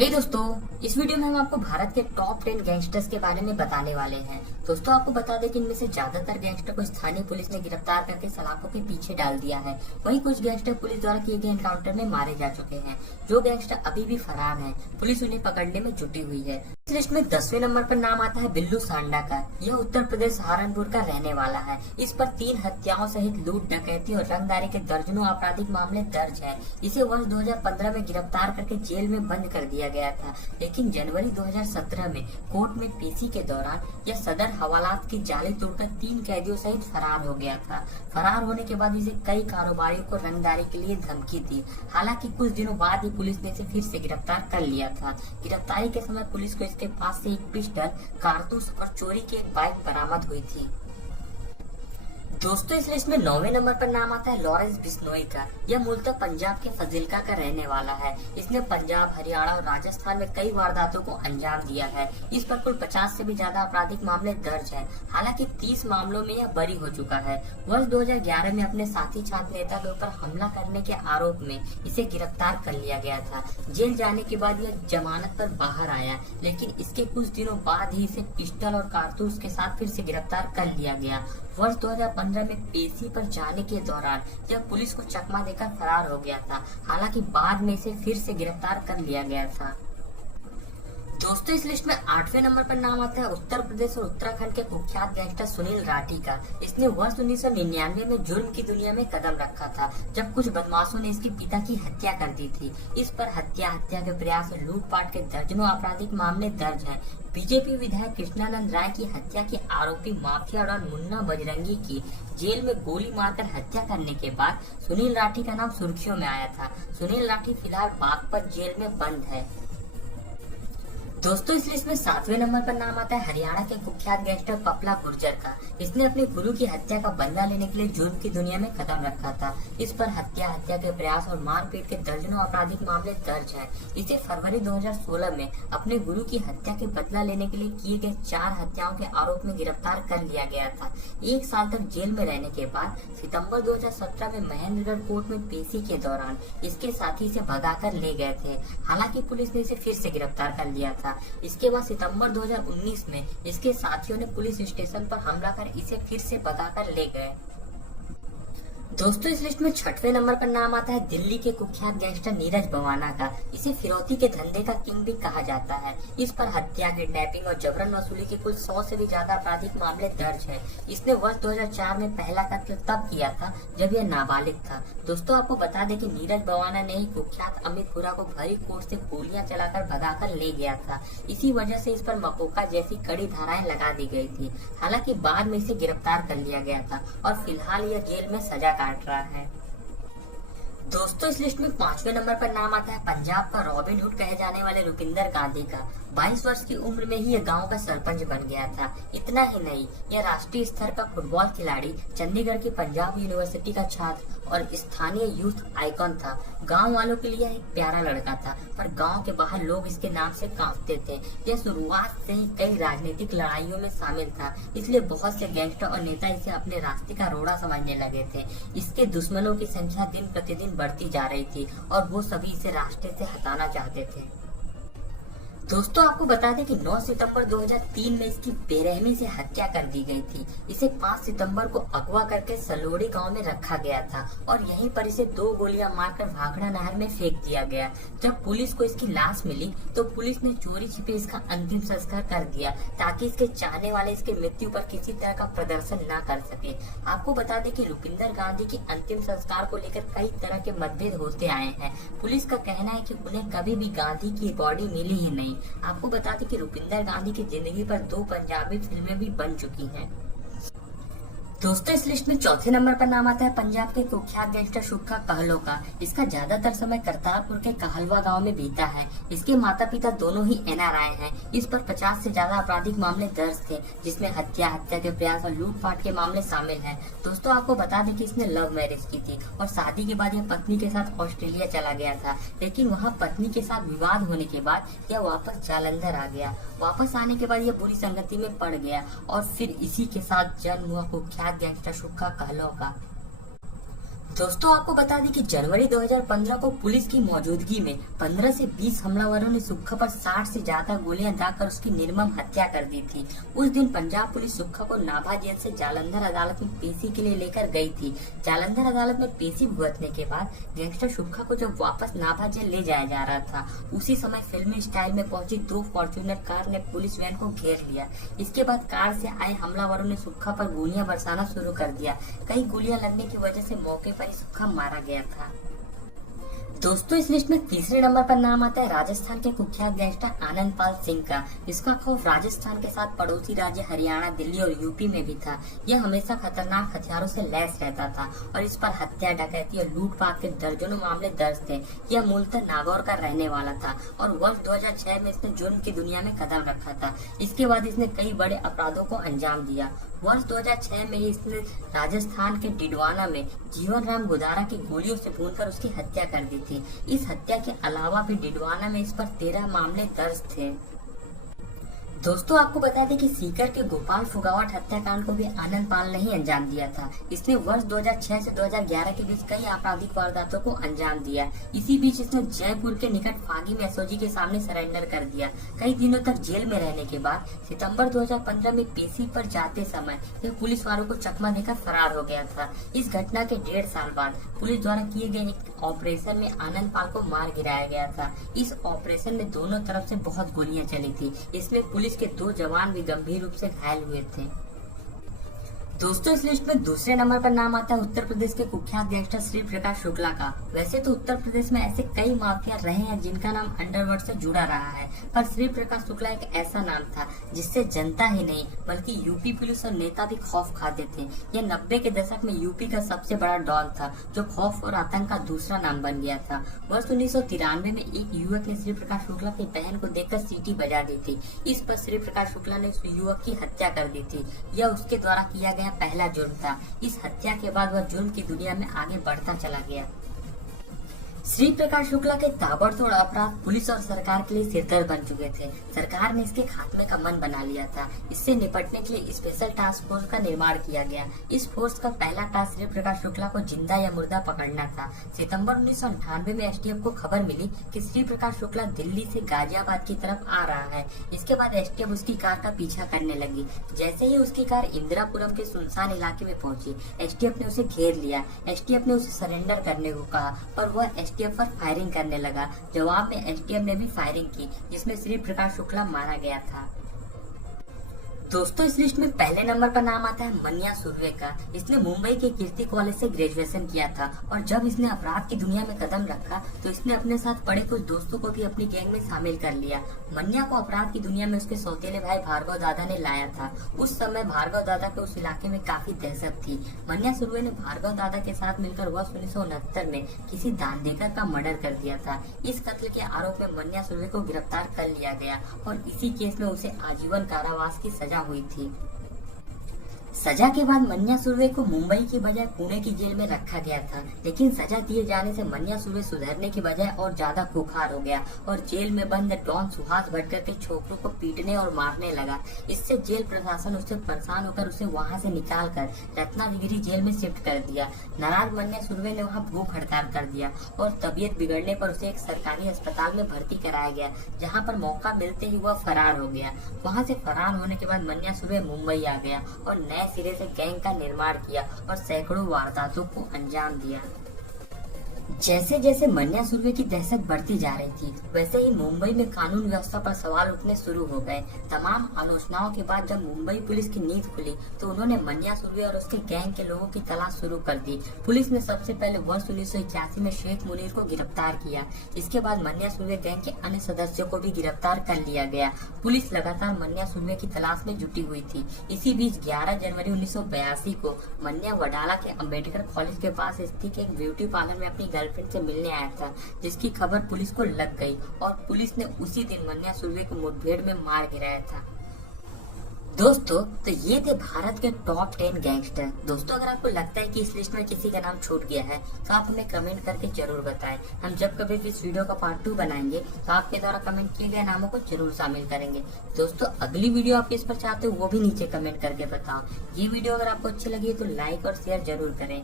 दोस्तों, इस वीडियो में हम आपको भारत के टॉप 10 गैंगस्टर्स के बारे में बताने वाले हैं। दोस्तों, आपको बता दें कि इनमें से ज्यादातर गैंगस्टर को स्थानीय पुलिस ने गिरफ्तार करके सलाखों के पीछे डाल दिया है। वहीं कुछ गैंगस्टर पुलिस द्वारा किए गए एनकाउंटर में मारे जा चुके हैं। जो गैंगस्टर अभी भी फरार हैं, पुलिस उन्हें पकड़ने में जुटी हुई है। इस लिस्ट में 10वें नंबर पर नाम आता है बिल्लू सांडा का। यह उत्तर प्रदेश सहारनपुर का रहने वाला है। इस पर 3 हत्याओं सहित लूट, डकैती और रंगदारी के दर्जनों आपराधिक मामले दर्ज है। इसे वर्ष 2015 में गिरफ्तार करके जेल में बंद कर दिया गया था, लेकिन जनवरी 2017 में कोर्ट में पेशी के दौरान यह सदर हवालात की जाली तोड़कर 3 कैदियों सहित फरार हो गया था। फरार होने के बाद इसे कई कारोबारियों को रंगदारी के लिए धमकी दी। हालांकि कुछ दिनों बाद ही पुलिस ने इसे फिर से गिरफ्तार कर लिया था। गिरफ्तारी के समय पुलिस को इसके पास से एक पिस्टल, कारतूस और चोरी की एक बाइक बरामद हुई थी। दोस्तों, इस लिस्ट में 9वें नंबर पर नाम आता है लॉरेंस बिश्नोई का। यह मूलतः पंजाब के फाजिल्का का रहने वाला है। इसने पंजाब, हरियाणा और राजस्थान में कई वारदातों को अंजाम दिया है। इस पर कुल 50 से भी ज्यादा आपराधिक मामले दर्ज हैं। हालांकि 30 मामलों में यह बरी हो चुका है। वर्ष 2011 में अपने साथी छात्र नेता के ऊपर हमला करने के आरोप में इसे गिरफ्तार कर लिया गया था। जेल जाने के बाद यह जमानत पर बाहर आया, लेकिन इसके कुछ दिनों बाद ही इसे पिस्टल और कारतूस के साथ फिर से गिरफ्तार कर लिया गया। वर्ष 2015 में पेशी पर जाने के दौरान यह पुलिस को चकमा देकर फरार हो गया था। हालांकि बाद में इसे फिर से गिरफ्तार कर लिया गया था। दोस्तों, इस लिस्ट में 8वें नंबर पर नाम आता है उत्तर प्रदेश और उत्तराखंड के कुख्यात गैंगस्टर सुनील राठी का। इसने वर्ष 1999 में जुर्म की दुनिया में कदम रखा था, जब कुछ बदमाशों ने इसके पिता की हत्या कर दी थी। इस पर हत्या के प्रयास और लूटपाट के दर्जनों आपराधिक मामले दर्ज हैं। बीजेपी विधायक कृष्णानंद राय की हत्या के आरोपी माफिया डॉन मुन्ना बजरंगी की जेल में गोली मारकर हत्या करने के बाद सुनील राठी का नाम सुर्खियों में आया था। सुनील राठी फिलहाल बागपत जेल में बंद है। दोस्तों, इस लिस्ट में 7वें नंबर पर नाम आता है हरियाणा के कुख्यात गैंगस्टर पपला गुर्जर का। इसने अपने गुरु की हत्या का बदला लेने के लिए जुर्म की दुनिया में कदम रखा था। इस पर हत्या के प्रयास और मारपीट के दर्जनों आपराधिक मामले दर्ज हैं। इसे फरवरी 2016 में अपने गुरु की हत्या के बदला लेने के लिए किए गए 4 हत्याओं के आरोप में गिरफ्तार कर लिया गया था। 1 साल तक जेल में रहने के बाद सितंबर 2017 में महेंद्रगढ़ कोर्ट में पेशी के दौरान इसके साथी इसे भगाकर ले गए थे। हालांकि पुलिस ने इसे फिर से गिरफ्तार कर लिया था। इसके बाद सितंबर 2019 में इसके साथियों ने पुलिस स्टेशन पर हमला कर इसे फिर से भगाकर ले गए। दोस्तों, इस लिस्ट में 6वें नंबर पर नाम आता है दिल्ली के कुख्यात गैंगस्टर नीरज भवाना का। इसे फिरौती के धंधे का किंग भी कहा जाता है। इस पर हत्या, किडनैपिंग और जबरन वसूली के कुल 100 से भी ज्यादा आपराधिक मामले दर्ज हैं। इसने वर्ष 2004 में पहला कत्ल तब किया था जब यह नाबालिग था। दोस्तों, आपको बता दें कि नीरज भवाना ने ही कुख्यात अमित खुरा को भरी कोर्ट से गोलियां चलाकर भगाकर ले गया था। इसी वजह से इस पर मकोका जैसी कड़ी धाराएं लगा दी गई थी। हालांकि बाद में इसे गिरफ्तार कर लिया गया था और फिलहाल यह जेल में सजा काट रहा है। दोस्तों, इस लिस्ट में 5वें नंबर पर नाम आता है पंजाब का रॉबिन हुड कहे जाने वाले रुपिंदर गांधी का। 22 वर्ष की उम्र में ही यह गांव का सरपंच बन गया था। इतना ही नहीं, यह राष्ट्रीय स्तर का फुटबॉल खिलाड़ी, चंडीगढ़ की पंजाब यूनिवर्सिटी का छात्र और स्थानीय यूथ आइकॉन था। गांव वालों के लिए एक प्यारा लड़का था, पर गांव के बाहर लोग इसके नाम से कांपते थे। यह शुरुआत से ही कई राजनीतिक लड़ाइयों में शामिल था, इसलिए बहुत से गैंगस्टर और नेता इसे अपने रास्ते का रोड़ा समझने लगे थे। इसके दुश्मनों की संख्या दिन प्रतिदिन बढ़ती जा रही थी और वो सभी इसे रास्ते से हटाना चाहते थे। दोस्तों, आपको बता दें कि 9 सितंबर 2003 में इसकी बेरहमी से हत्या कर दी गई थी। इसे 5 सितंबर को अगवा करके सलोड़ी गांव में रखा गया था और यहीं पर इसे 2 गोलियां मारकर भाखड़ा नहर में फेंक दिया गया। जब पुलिस को इसकी लाश मिली तो पुलिस ने चोरी छिपे इसका अंतिम संस्कार कर दिया, ताकि इसके चाहने वाले इसके मृत्यु पर किसी तरह का प्रदर्शन न कर सके। आपको बता दें कि रुपिंदर गांधी के अंतिम संस्कार को लेकर कई तरह के मतभेद होते आए हैं। पुलिस का कहना है कि उन्हें कभी भी गांधी की बॉडी मिली ही नहीं। आपको बता दें कि रुपिंदर गांधी की जिंदगी पर 2 पंजाबी फिल्में भी बन चुकी हैं। दोस्तों, इस लिस्ट में 4थे नंबर पर नाम आता है पंजाब के कुख्यात गैंगस्टर सुक्खा कहलो का। इसका ज्यादातर समय करतारपुर के कहलवा गांव में बीता है। इसके माता पिता दोनों ही NRI हैं। इस पर 50 से ज्यादा आपराधिक मामले दर्ज थे, जिसमें हत्या के प्रयास और लूटपाट के मामले शामिल हैं। दोस्तों, आपको बता दें कि इसने लव मैरिज की थी और शादी के बाद यह पत्नी के साथ ऑस्ट्रेलिया चला गया था, लेकिन वहाँ पत्नी के साथ विवाद होने के बाद यह वापस जालंधर आ गया। वापस आने के बाद यह बुरी संगति में पड़ गया और फिर इसी के साथ जन्म हुआ कुख्यात गैंगस्टर सुक्खा कहलो का। दोस्तों आपको बता दें कि जनवरी 2015 को पुलिस की मौजूदगी में 15 से 20 हमलावरों ने सुक्खा पर 60 से ज्यादा गोलियां दागकर उसकी निर्मम हत्या कर दी थी। उस दिन पंजाब पुलिस सुक्खा को नाभा जेल से जालंधर अदालत में पेशी के लिए लेकर गई थी। जालंधर अदालत में पेशी भुगतने के बाद गैंगस्टर सुक्खा को जब वापस नाभा जेल ले जाया जा रहा था, उसी समय फिल्मी स्टाइल में पहुंची 2 फॉर्च्यूनर कार ने पुलिस वैन को घेर लिया। इसके बाद कार से आए हमलावरों ने सुक्खा पर गोलियां बरसाना शुरू कर दिया। कई गोलियां लगने की वजह से मौके पर सुक्खा मारा गया था। दोस्तों इस लिस्ट में तीसरे नंबर पर नाम आता है राजस्थान के कुख्यात गैंगस्टर आनंद पाल सिंह का। इसका खौफ राजस्थान के साथ पड़ोसी राज्य हरियाणा, दिल्ली और यूपी में भी था। यह हमेशा खतरनाक हथियारों से लैस रहता था और इस पर हत्या, डकैती और लूटपाट के दर्जनों मामले दर्ज थे। यह मूलतः नागौर का रहने वाला था और वर्ष 2006 में इसने जुर्म की दुनिया में कदम रखा था। इसके बाद इसने कई बड़े अपराधों को अंजाम दिया। वर्ष 2006 में ही इसने राजस्थान के डिडवाना में जीवन राम गुदारा की गोलियों से भूनकर उसकी हत्या कर दी थी। इस हत्या के अलावा भी डिडवाना में इस पर 13 मामले दर्ज थे। दोस्तों आपको बता दें कि सीकर के गोपाल फुगावट हत्याकांड को भी आनंद पाल ने ही अंजाम दिया था। इसने वर्ष 2006 से 2011 के बीच कई आपराधिक वारदातों को अंजाम दिया। इसी बीच इसने जयपुर के निकट फागी में एसओजी के सामने सरेंडर कर दिया। कई दिनों तक जेल में रहने के बाद सितंबर 2015 में पेशी पर जाते समय यह पुलिस वालों को चकमा देकर फरार हो गया था। इस घटना के 1.5 साल बाद पुलिस द्वारा किए गए एक ऑपरेशन में आनंद पाल को मार गिराया गया था। इस ऑपरेशन में दोनों तरफ से बहुत गोलियां चली थी। इसमें पुलिस के 2 जवान भी गंभीर रूप से घायल हुए थे। दोस्तों इस लिस्ट में दूसरे नंबर पर नाम आता है उत्तर प्रदेश के कुख्यात गैंगस्टर श्री प्रकाश शुक्ला का। वैसे तो उत्तर प्रदेश में ऐसे कई माफिया रहे हैं जिनका नाम अंडरवर्ल्ड से जुड़ा रहा है, पर श्री प्रकाश शुक्ला एक ऐसा नाम था जिससे जनता ही नहीं बल्कि यूपी पुलिस और नेता भी खौफ खाते थे। यह 90 के दशक में यूपी का सबसे बड़ा डॉन था जो खौफ और आतंक का दूसरा नाम बन गया था। वर्ष 1993 में एक युवक ने श्री प्रकाश शुक्ला की बहन को देखकर सीटी बजा दी थी। इस पर श्री प्रकाश शुक्ला ने उस युवक की हत्या कर दी थी। यह उसके द्वारा किया गया पहला जुर्म था। इस हत्या के बाद वह जुर्म की दुनिया में आगे बढ़ता चला गया। श्री प्रकाश शुक्ला के ताबड़तोड़ अपराध पुलिस और सरकार के लिए सिरदर्द बन चुके थे। सरकार ने इसके खात्मे का मन बना लिया था। इससे निपटने के लिए स्पेशल टास्क फोर्स का निर्माण किया गया। इस फोर्स का पहला टास्क श्री प्रकाश शुक्ला को जिंदा या मुर्दा पकड़ना था। सितंबर 1998 में एसटीएफ को खबर मिली कि श्री प्रकाश शुक्ला दिल्ली से गाजियाबाद की तरफ आ रहा है। इसके बाद एसटीएफ उसकी कार का पीछा करने लगी। जैसे ही उसकी कार इंदिरापुरम के सुनसान इलाके में पहुंची, एसटीएफ ने उसे घेर लिया। एसटीएफ ने उसे सरेंडर करने को कहा, पर वह एसटीएफ पर फायरिंग करने लगा। जवाब में एसटीएफ ने भी फायरिंग की, जिसमें श्री प्रकाश शुक्ला मारा गया था। दोस्तों इस लिस्ट में पहले नंबर पर नाम आता है मन्या सुर्वे का। इसने मुंबई के कीर्ति कॉलेज से ग्रेजुएशन किया था और जब इसने अपराध की दुनिया में कदम रखा तो इसने अपने साथ पढ़े कुछ दोस्तों को भी अपनी गैंग में शामिल कर लिया। मन्या को अपराध की दुनिया में उसके सौतेले भाई भार्गव दादा ने लाया था। उस समय भार्गव दादा के उस इलाके में काफी दहशत थी। मन्या सुर्वे ने भार्गव दादा के साथ मिलकर वर्ष 1969 में किसी दानदेकर का मर्डर कर दिया था। इस कत्ल के आरोप में मन्या सुर्वे को गिरफ्तार कर लिया गया और इसी केस में उसे आजीवन कारावास की सजा हुई थी। सजा के बाद मन्या सुर्वे को मुंबई की बजाय पुणे की जेल में रखा गया था, लेकिन सजा दिए जाने से मन्या सुर्वे सुधरने की बजाय और ज्यादा खुखार हो गया और जेल में बंद डॉन सुहास भटकर के छोकरों को पीटने और मारने लगा। इससे जेल प्रशासन उससे परेशान होकर उसे वहां से निकालकर रत्नागिरी जेल में शिफ्ट कर दिया। नाराज मन्या सुर्वे ने वहां भूख हड़ताल कर दिया और तबीयत बिगड़ने पर उसे एक सरकारी अस्पताल में भर्ती कराया गया, जहाँ पर मौका मिलते ही वह फरार हो गया। वहाँ से फरार होने के बाद मन्या सुर्वे मुंबई आ गया और नए सिरे से गैंग का निर्माण किया और सैकड़ों वारदातों को अंजाम दिया। जैसे जैसे मन्या सुर्वे की दहशत बढ़ती जा रही थी, वैसे ही मुंबई में कानून व्यवस्था पर सवाल उठने शुरू हो गए। तमाम आलोचनाओं के बाद जब मुंबई पुलिस की नींद खुली तो उन्होंने मन्या सुर्वे और उसके गैंग के लोगों की तलाश शुरू कर दी। पुलिस ने सबसे पहले वर्ष 1981 में शेख मुनीर को गिरफ्तार किया। इसके बाद मन्या सुर्वे गैंग के अन्य सदस्यों को भी गिरफ्तार कर लिया गया। पुलिस लगातार मन्या सुर्वे की तलाश में जुटी हुई थी। इसी बीच 11 जनवरी 1982 को मन्या वडाला के अम्बेडकर कॉलेज के पास स्थित एक ब्यूटी पार्लर में अपनी गर्लफ्रेंड से मिलने आया था, जिसकी खबर पुलिस को लग गई और पुलिस ने उसी दिन मन्या सुर्वे को मुठभेड़ में मार गिराया था। दोस्तों तो ये थे भारत के टॉप 10 गैंगस्टर। दोस्तों अगर आपको लगता है कि इस लिस्ट में किसी का नाम छूट गया है तो आप हमें कमेंट करके जरूर बताएं। हम जब कभी भी इस वीडियो का पार्ट 2 बनाएंगे तो आपके द्वारा कमेंट किए गए नामों को जरूर शामिल करेंगे। दोस्तों अगली वीडियो आप किस पर चाहते हो वो भी नीचे कमेंट करके बताओ। ये वीडियो अगर आपको अच्छी लगी तो लाइक और शेयर जरूर करें।